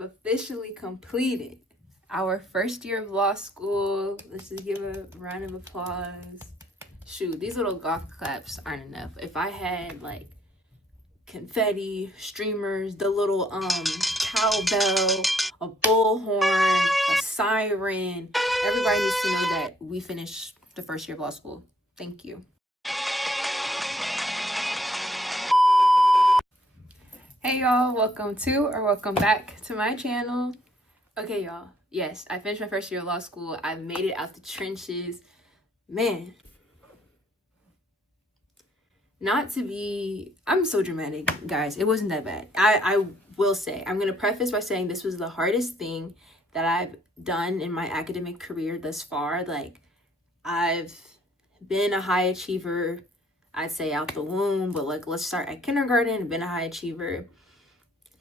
we've officially completed our first year of law school. Let's just give a round of applause. Shoot, these little golf claps aren't enough. If I had like confetti, streamers, the little cowbell, a bullhorn, a siren, everybody needs to know that we finished the first year of law school. Thank you. Hey y'all, welcome back to my channel. Okay y'all, yes, I finished my first year of law school. I made it out the trenches. Man, I'm so dramatic, guys. It wasn't that bad. I will say, I'm gonna preface by saying this was the hardest thing that I've done in my academic career thus far. Like, I've been a high achiever, I'd say out the womb, but like, let's start at kindergarten. I've been a high achiever,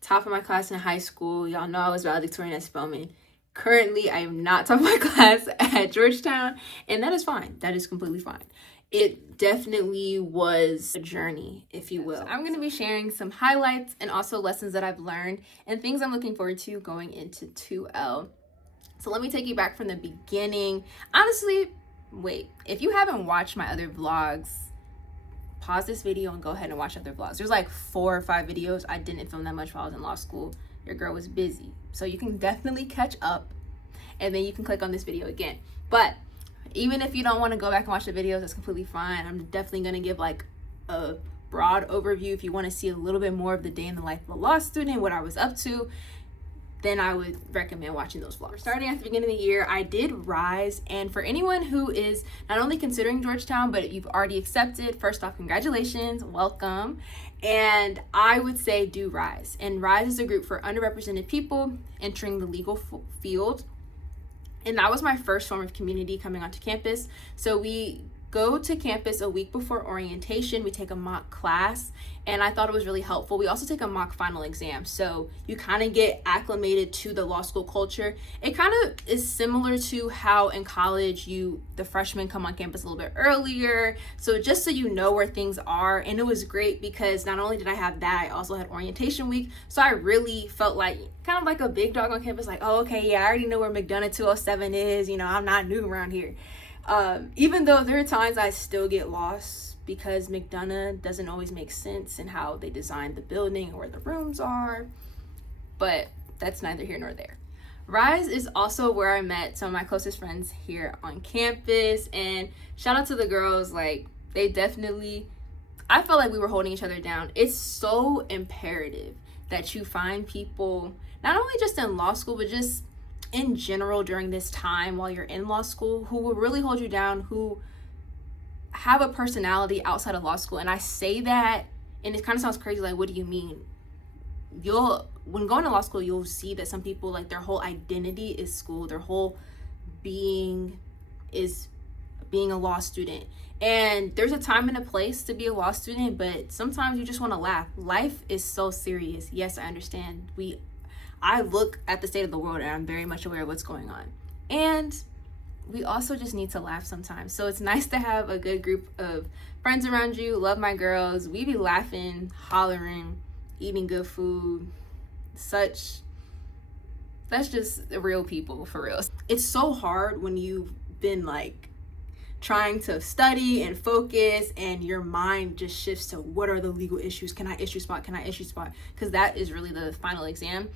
top of my class in high school. Y'all know I was valedictorian at Spelman. Currently, I am not top of my class at Georgetown, and that is fine. That is completely fine. It definitely was a journey, if you will. So I'm going to be sharing some highlights and also lessons that I've learned and things I'm looking forward to going into 2L. So let me take you back from the beginning. Honestly, wait, if you haven't watched my other vlogs, pause this video and go ahead and watch other vlogs. There's like 4 or 5 videos. I didn't film that much while I was in law school. Your girl was busy. So you can definitely catch up and then you can click on this video again. But even if you don't want to go back and watch the videos, that's completely fine. I'm definitely going to give like a broad overview. If you want to see a little bit more of the day in the life of a law student, what I was up to, then I would recommend watching those vlogs. Starting at the beginning of the year, I did Rise. And for anyone who is not only considering Georgetown, but you've already accepted, first off, congratulations, welcome. And I would say do Rise. And Rise is a group for underrepresented people entering the legal field. And that was my first form of community coming onto campus. So we go to campus a week before orientation. We take a mock class, and I thought it was really helpful. We also take a mock final exam. So you kind of get acclimated to the law school culture. It kind of is similar to how in college the freshmen come on campus a little bit earlier. So just so you know where things are. And it was great because not only did I have that, I also had orientation week. So I really felt like kind of like a big dog on campus, like, oh, okay, yeah, I already know where McDonough 207 is. You know, I'm not new around here. Even though there are times I still get lost because McDonough doesn't always make sense in how they designed the building or where the rooms are, but that's neither here nor there. Rise is also where I met some of my closest friends here on campus, and shout out to the girls. Like, they definitely, I felt like we were holding each other down. It's so imperative that you find people, not only just in law school, but just in general during this time while you're in law school, who will really hold you down, who have a personality outside of law school. And I say that, and it kind of sounds crazy, like, what do you mean? When going to law school, you'll see that some people, like, their whole identity is school, their whole being is being a law student. And there's a time and a place to be a law student, but sometimes you just want to laugh. Life is so serious. Yes, I understand. I look at the state of the world and I'm very much aware of what's going on. And we also just need to laugh sometimes. So it's nice to have a good group of friends around you. Love my girls. We be laughing, hollering, eating good food. That's just real people, for real. It's so hard when you've been like trying to study and focus and your mind just shifts to what are the legal issues? Can I issue spot? Because that is really the final exam.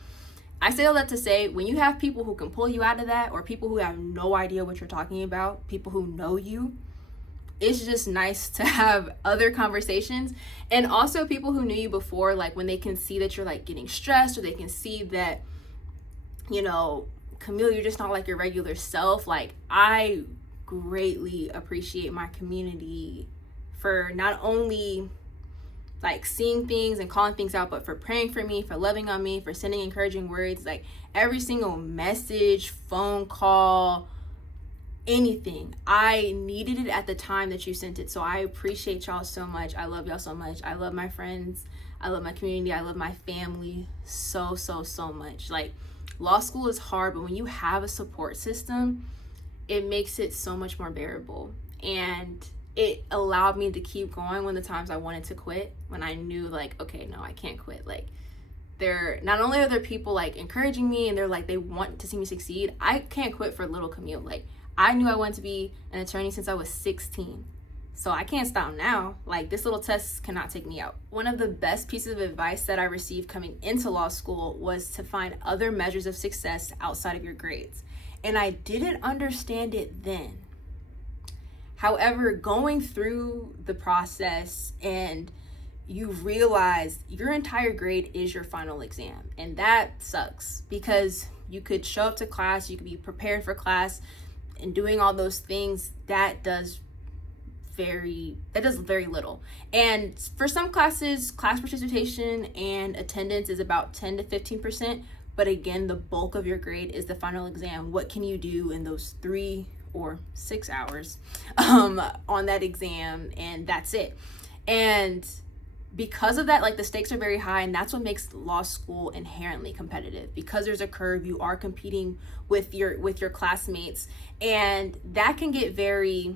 I say all that to say, when you have people who can pull you out of that, or people who have no idea what you're talking about, people who know you, it's just nice to have other conversations. And also people who knew you before, like when they can see that you're like getting stressed, or they can see that, you know, Camille, you're just not like your regular self. Like, I greatly appreciate my community for not only like seeing things and calling things out, but for praying for me, for loving on me, for sending encouraging words. Like, every single message, phone call, anything, I needed it at the time that you sent it. So I appreciate y'all so much. I love y'all so much. I love my friends. I love my community. I love my family so much. Like, law school is hard, but when you have a support system, it makes it so much more bearable. And it allowed me to keep going when the times I wanted to quit, when I knew like, okay, no, I can't quit. Like, they're not only are there people like encouraging me and they're like they want to see me succeed. I can't quit for a little commute. Like I knew I wanted to be an attorney since I was 16. So I can't stop now. Like this little test cannot take me out. One of the best pieces of advice that I received coming into law school was to find other measures of success outside of your grades. And I didn't understand it then. However, going through the process and you realize your entire grade is your final exam. And that sucks because you could show up to class, you could be prepared for class and doing all those things. That does very little. And for some classes, class participation and attendance is about 10 to 15%. But again, the bulk of your grade is the final exam. What can you do in those 3 or 6 hours on that exam? And that's it. And because of that, like the stakes are very high, and that's what makes law school inherently competitive. Because there's a curve, you are competing with your classmates, and that can get very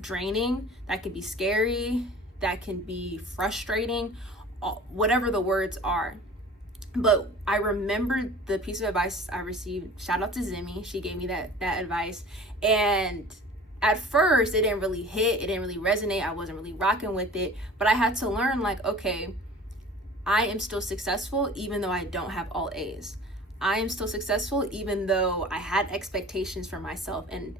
draining. That can be scary. That can be frustrating. Whatever the words are. But I remember the piece of advice I received. Shout out to Zimmy. She gave me that advice. And at first, it didn't really hit. It didn't really resonate. I wasn't really rocking with it. But I had to learn, like, okay, I am still successful even though I don't have all A's. I am still successful even though I had expectations for myself and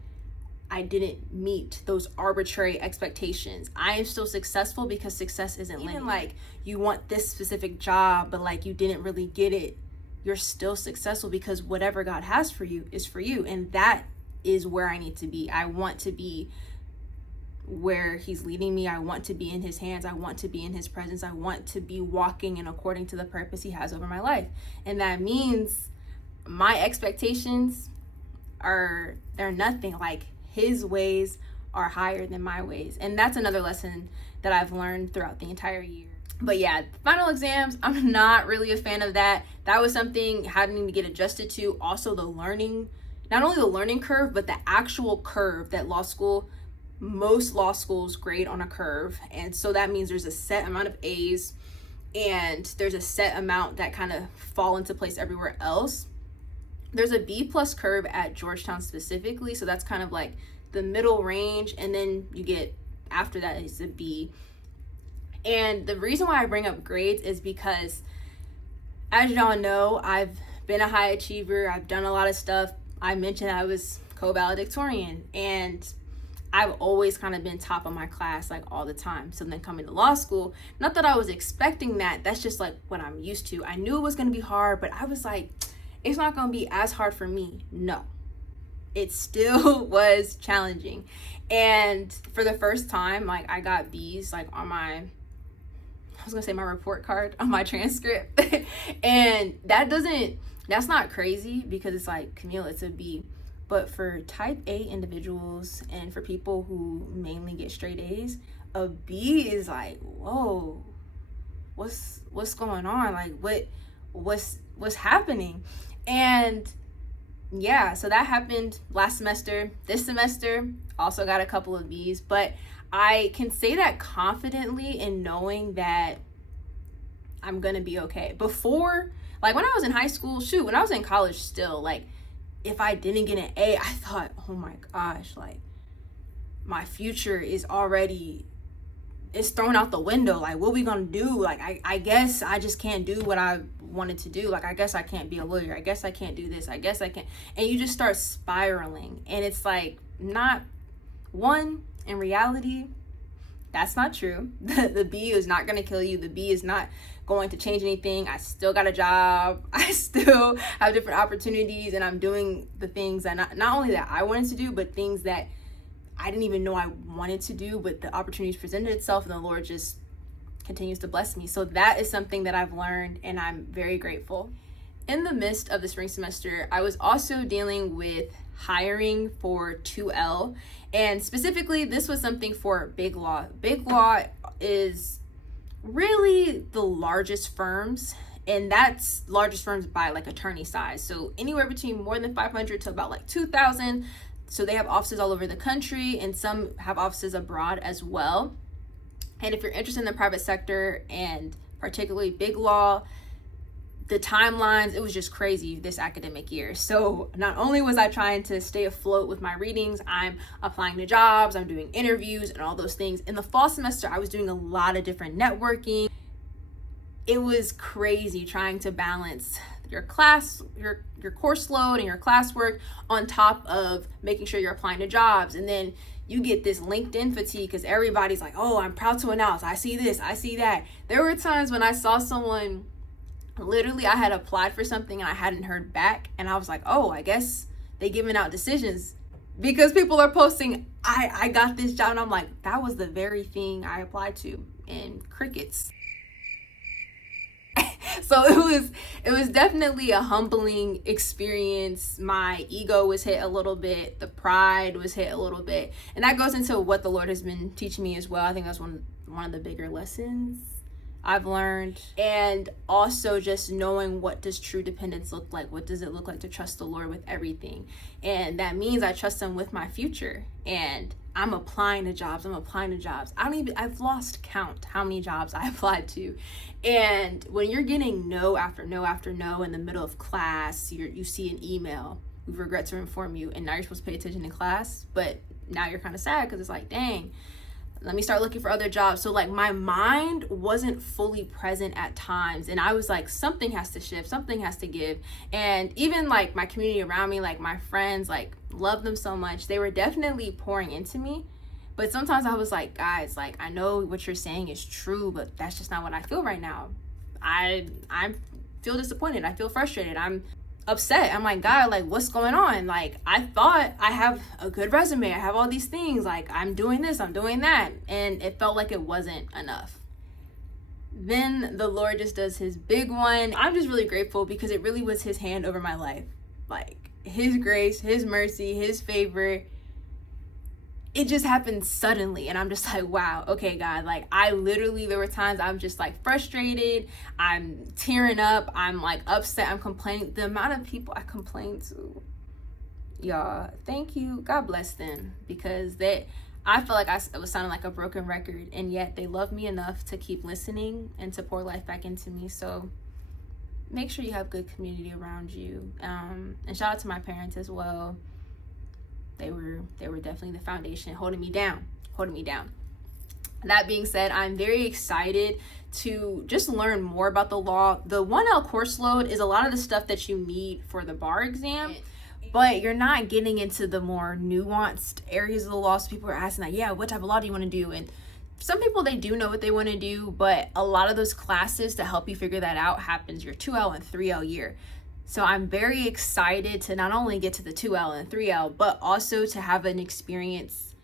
I didn't meet those arbitrary expectations. I am still successful because success isn't linear. Even like you want this specific job, but like you didn't really get it, you're still successful because whatever God has for you is for you. And that is where I need to be. I want to be where he's leading me. I want to be in his hands. I want to be in his presence. I want to be walking in according to the purpose he has over my life. And that means my expectations they're nothing. Like his ways are higher than my ways. And that's another lesson that I've learned throughout the entire year. But yeah, final exams, I'm not really a fan of that. That was something having to get adjusted to. Also the learning, not only the learning curve, but the actual curve that most law schools grade on a curve. And so that means there's a set amount of A's and there's a set amount that kind of fall into place everywhere else. There's a B+ curve at Georgetown specifically, so that's kind of like the middle range, and then you get after that is a B. And the reason why I bring up grades is because, as y'all know, I've been a high achiever. I've done a lot of stuff. I mentioned I was co-valedictorian, and I've always kind of been top of my class like all the time. So then coming to law school, not that I was expecting that, that's just like what I'm used to. I knew it was going to be hard, but I was like, it's not going to be as hard for me. No, it still was challenging. And for the first time, like I got B's like on my report card on my transcript. And that's not crazy because it's like, Camille, it's a B. But for type A individuals and for people who mainly get straight A's, a B is like, whoa, what's going on? Like what's happening? And yeah, so that happened last semester. This semester, also got a couple of B's, but I can say that confidently in knowing that I'm gonna be okay. Before, like when I was in high school, when I was in college still, like if I didn't get an A, I thought, oh my gosh, like my future is already, it's thrown out the window. Like, what we gonna do? Like, I guess I just can't do what I wanted to do. Like, I guess I can't be a lawyer. I guess I can't do this. I guess I can't. And you just start spiraling. And it's like, in reality, that's not true. The B is not gonna kill you. The B is not going to change anything. I still got a job. I still have different opportunities, and I'm doing the things that not only that I wanted to do, but things that I didn't even know I wanted to do, but the opportunities presented itself and the Lord just continues to bless me. So that is something that I've learned, and I'm very grateful. In the midst of the spring semester, I was also dealing with hiring for 2L, and specifically this was something for Big Law. Big Law is really the largest firms, and that's largest firms by like attorney size. So anywhere between more than 500 to about like 2,000. So they have offices all over the country, and some have offices abroad as well. And if you're interested in the private sector and particularly Big Law, the timelines, it was just crazy this academic year. So not only was I trying to stay afloat with my readings, I'm applying to jobs, I'm doing interviews and all those things. In the fall semester, I was doing a lot of different networking. It was crazy trying to balance your course load and your classwork on top of making sure you're applying to jobs. And then you get this LinkedIn fatigue because everybody's like, oh, I'm proud to announce, I see this, I see that. There were times when I saw someone, literally I had applied for something and I hadn't heard back, and I was like, oh, I guess they giving out decisions because people are posting, I got this job, and I'm like, that was the very thing I applied to, and crickets. So it was definitely a humbling experience. My ego was hit a little bit, the pride was hit a little bit, and that goes into what the Lord has been teaching me as well. I think that's one of the bigger lessons I've learned. And also just knowing, what does true dependence look like? What does it look like to trust the Lord with everything? And that means I trust him with my future. And I'm applying to jobs. I've lost count how many jobs I applied to. And when you're getting no after no after no in the middle of class, you see an email, we regret to inform you, and now you're supposed to pay attention in class, but now you're kind of sad because it's like, dang, let me start looking for other jobs. So like my mind wasn't fully present at times, and I was like, something has to shift, something has to give. And even like my community around me, like my friends, like love them so much, they were definitely pouring into me. But sometimes I was like, guys, like I know what you're saying is true, but that's just not what I feel right now. I feel disappointed, I feel frustrated, I'm upset. I'm like, God, like what's going on? Like I thought I have a good resume, I have all these things, like I'm doing this, I'm doing that, and it felt like it wasn't enough. Then the Lord just does his big one. I'm just really grateful because it really was his hand over my life, like his grace, his mercy, his favor. It just happened suddenly, and I'm just like, wow, okay, God, like there were times I'm just like frustrated, I'm tearing up, I'm like upset, I'm complaining. The amount of people I complained to, y'all, thank you, God bless them, because I felt like I was sounding like a broken record, and yet they love me enough to keep listening and to pour life back into me. So make sure you have good community around you, and shout out to my parents as well. They were definitely the foundation, holding me down. That being said, I'm very excited to just learn more about the law. The 1L course load is a lot of the stuff that you need for the bar exam, but you're not getting into the more nuanced areas of the law. So people are asking, like, yeah, what type of law do you want to do? And some people, they do know what they want to do, but a lot of those classes to help you figure that out happens your 2L and 3L year. So I'm very excited to not only get to the 2L and 3L, but also to have an experience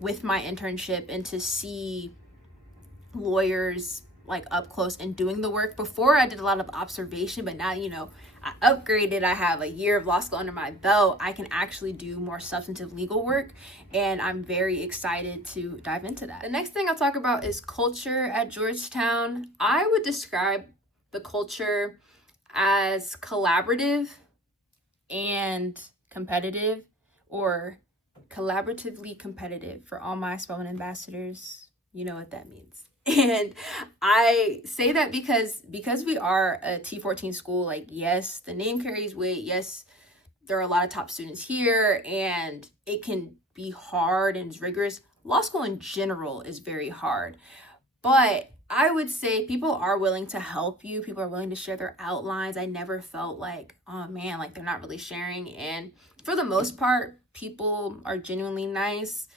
with my internship and to see lawyers like up close and doing the work. Before I did a lot of observation, but now, I upgraded. I have a year of law school under my belt. I can actually do more substantive legal work, and I'm very excited to dive into that. The next thing I'll talk about is culture at Georgetown. I would describe the culture as collaborative and competitive, or collaboratively competitive. For all my Spelman ambassadors, you know what that means. And I say that because we are a T14 school, like, yes, the name carries weight. Yes, there are a lot of top students here, and it can be hard and rigorous. Law school in general is very hard, but I would say people are willing to help you. People are willing to share their outlines. I never felt like, oh man, like they're not really sharing. And for the most part, people are genuinely nice.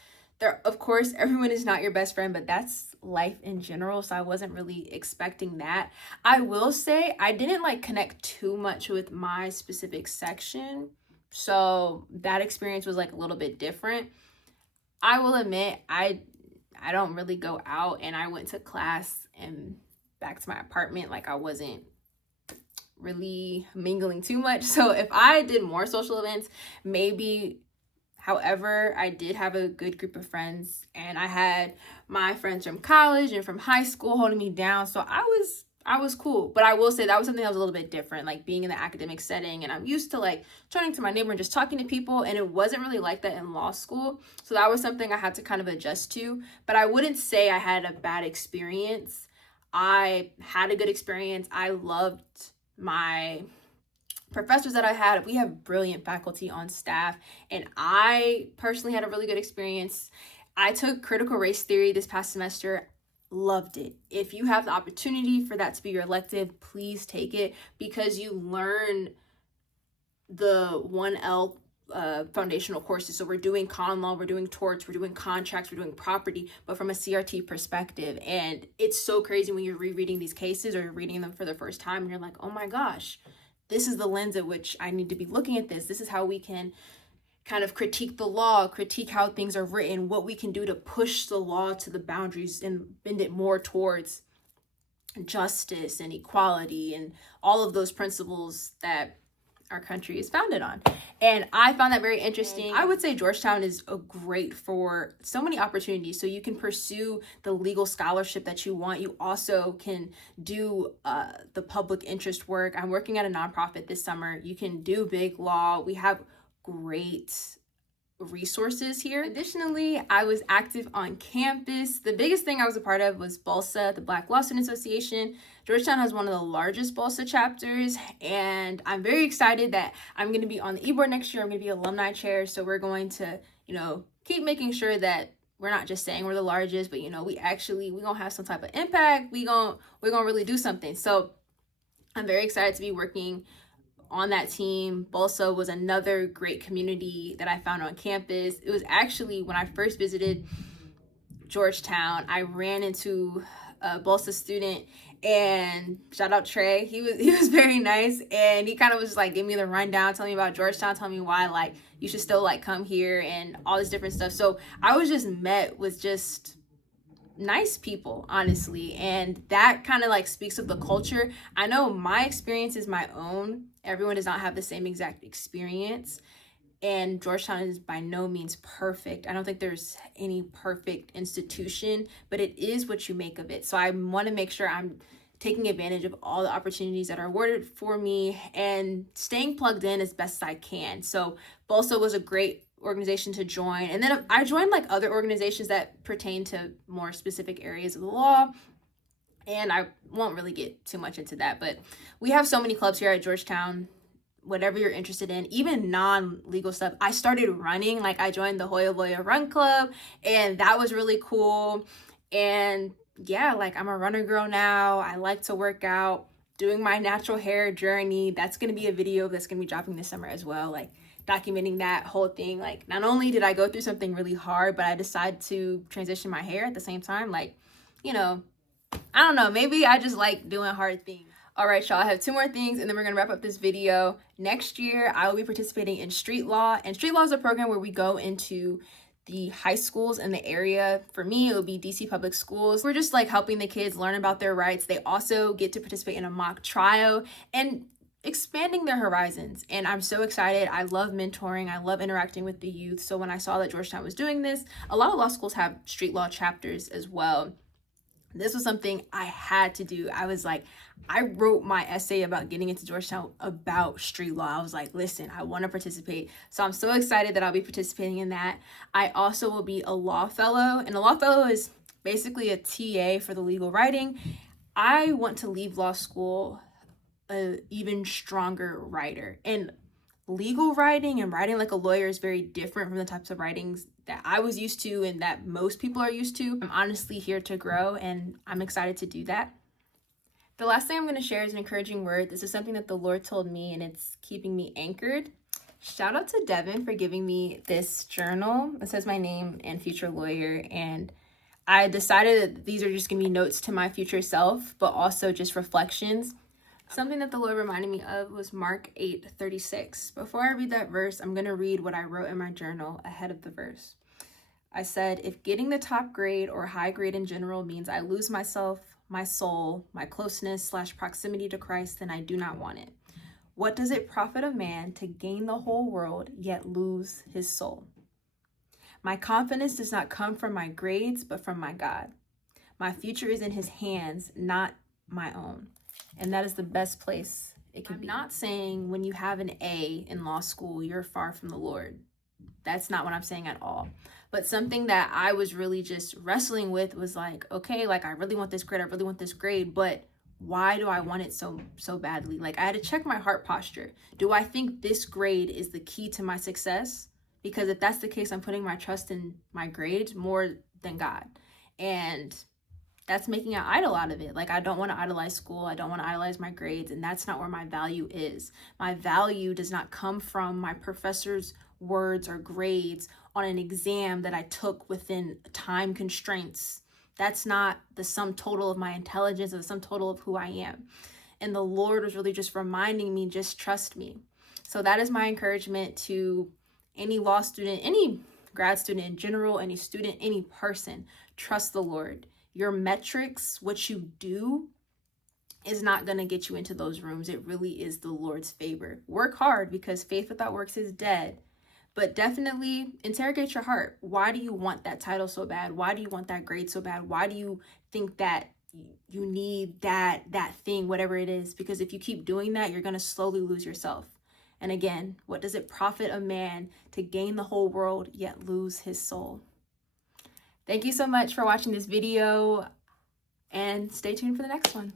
Of course, everyone is not your best friend, but that's life in general. So I wasn't really expecting that. I will say I didn't like connect too much with my specific section. So that experience was like a little bit different. I will admit, I don't really go out, and I went to class and back to my apartment. Like I wasn't really mingling too much. So if I did more social events, maybe. However, I did have a good group of friends, and I had my friends from college and from high school holding me down. So I was cool. But I will say that was something that was a little bit different, like being in the academic setting, and I'm used to like turning to my neighbor and just talking to people, and it wasn't really like that in law school. So that was something I had to kind of adjust to. But I wouldn't say I had a bad experience. I had a good experience. I loved my professors that I had, we have brilliant faculty on staff, and I personally had a really good experience. I took critical race theory this past semester. Loved it. If you have the opportunity for that to be your elective, please take it, because you learn the 1L foundational courses. So we're doing common law, we're doing torts, we're doing contracts, we're doing property, but from a CRT perspective. And it's so crazy when you're rereading these cases or you're reading them for the first time and you're like, oh my gosh, this is the lens at which I need to be looking at this. This is how we can kind of critique the law, critique how things are written, what we can do to push the law to the boundaries and bend it more towards justice and equality and all of those principles that our country is founded on. And I found that very interesting. I would say Georgetown is great for so many opportunities. So you can pursue the legal scholarship that you want. You also can do the public interest work. I'm working at a nonprofit this summer. You can do big law. We have great resources here. Additionally, I was active on campus. The biggest thing I was a part of was BALSA, the Black Law Student Association. Georgetown has one of the largest BALSA chapters, and I'm very excited that I'm going to be on the e-board next year. I'm going to be alumni chair, so we're going to, keep making sure that we're not just saying we're the largest, but, we gonna have some type of impact. We're gonna really do something. So I'm very excited to be working on that team. BALSA was another great community that I found on campus. It was actually when I first visited Georgetown, I ran into a BALSA student, and shout out Trey. He was very nice, and he kind of was like giving me the rundown, telling me about Georgetown, telling me why you should still come here and all this different stuff. So I was just met with just nice people, honestly, and that kind of speaks of the culture. I know my experience is my own. Everyone does not have the same exact experience, and Georgetown is by no means perfect. I don't think there's any perfect institution, but it is what you make of it. So I want to make sure I'm taking advantage of all the opportunities that are awarded for me and staying plugged in as best I can. So BALSA was a great organization to join, and then I joined other organizations that pertain to more specific areas of the law, and I won't really get too much into that, but we have so many clubs here at Georgetown. Whatever you're interested in, even non-legal stuff. I started running, I joined the Hoya Loya Run Club, and that was really cool. And yeah, I'm a runner girl now. I like to work out, doing my natural hair journey. That's gonna be a video that's gonna be dropping this summer as well, documenting that whole thing. Not only did I go through something really hard, but I decided to transition my hair at the same time. I don't know, maybe I just like doing hard things. All right, y'all, I have 2 more things, and then we're gonna wrap up this video. Next year, I will be participating in street law, and street law is a program where we go into the high schools in the area. For me, it will be DC Public Schools. We're just helping the kids learn about their rights. They also get to participate in a mock trial and expanding their horizons. And I'm so excited. I love mentoring. I love interacting with the youth. So when I saw that Georgetown was doing this, a lot of law schools have street law chapters as well. This was something I had to do. I wrote my essay about getting into Georgetown about street law. I was like, listen, I want to participate. So I'm so excited that I'll be participating in that. I also will be a law fellow, and a law fellow is basically a TA for the legal writing. I want to leave law school an even stronger writer. And legal writing and writing like a lawyer is very different from the types of writings that I was used to and that most people are used to. I'm honestly here to grow, and I'm excited to do that. The last thing I'm going to share is an encouraging word. This is something that the Lord told me, and it's keeping me anchored. Shout out to Devin for giving me this journal. It says my name and future lawyer, and I decided that these are just going to be notes to my future self, but also just reflections. Something that the Lord reminded me of was Mark 8:36. Before I read that verse, I'm going to read what I wrote in my journal ahead of the verse. I said, if getting the top grade or high grade in general means I lose myself, my soul, my closeness/proximity to Christ, then I do not want it. What does it profit a man to gain the whole world yet lose his soul? My confidence does not come from my grades, but from my God. My future is in his hands, not my own. And that is the best place it can be. I'm not saying when you have an A in law school, you're far from the Lord. That's not what I'm saying at all. But something that I was really just wrestling with was like, okay, like I really want this grade, but why do I want it so badly? Like, I had to check my heart posture. Do I think this grade is the key to my success? Because if that's the case, I'm putting my trust in my grades more than God. And that's making an idol out of it. Like, I don't want to idolize school. I don't want to idolize my grades. And that's not where my value is. My value does not come from my professor's words or grades on an exam that I took within time constraints. That's not the sum total of my intelligence or the sum total of who I am. And the Lord was really just reminding me, just trust me. So that is my encouragement to any law student, any grad student in general, any student, any person. Trust the Lord. Your metrics, what you do, is not going to get you into those rooms. It really is the Lord's favor. Work hard, because faith without works is dead. But definitely interrogate your heart. Why do you want that title so bad? Why do you want that grade so bad? Why do you think that you need that thing, whatever it is? Because if you keep doing that, you're going to slowly lose yourself. And again, what does it profit a man to gain the whole world yet lose his soul? Thank you so much for watching this video, and stay tuned for the next one.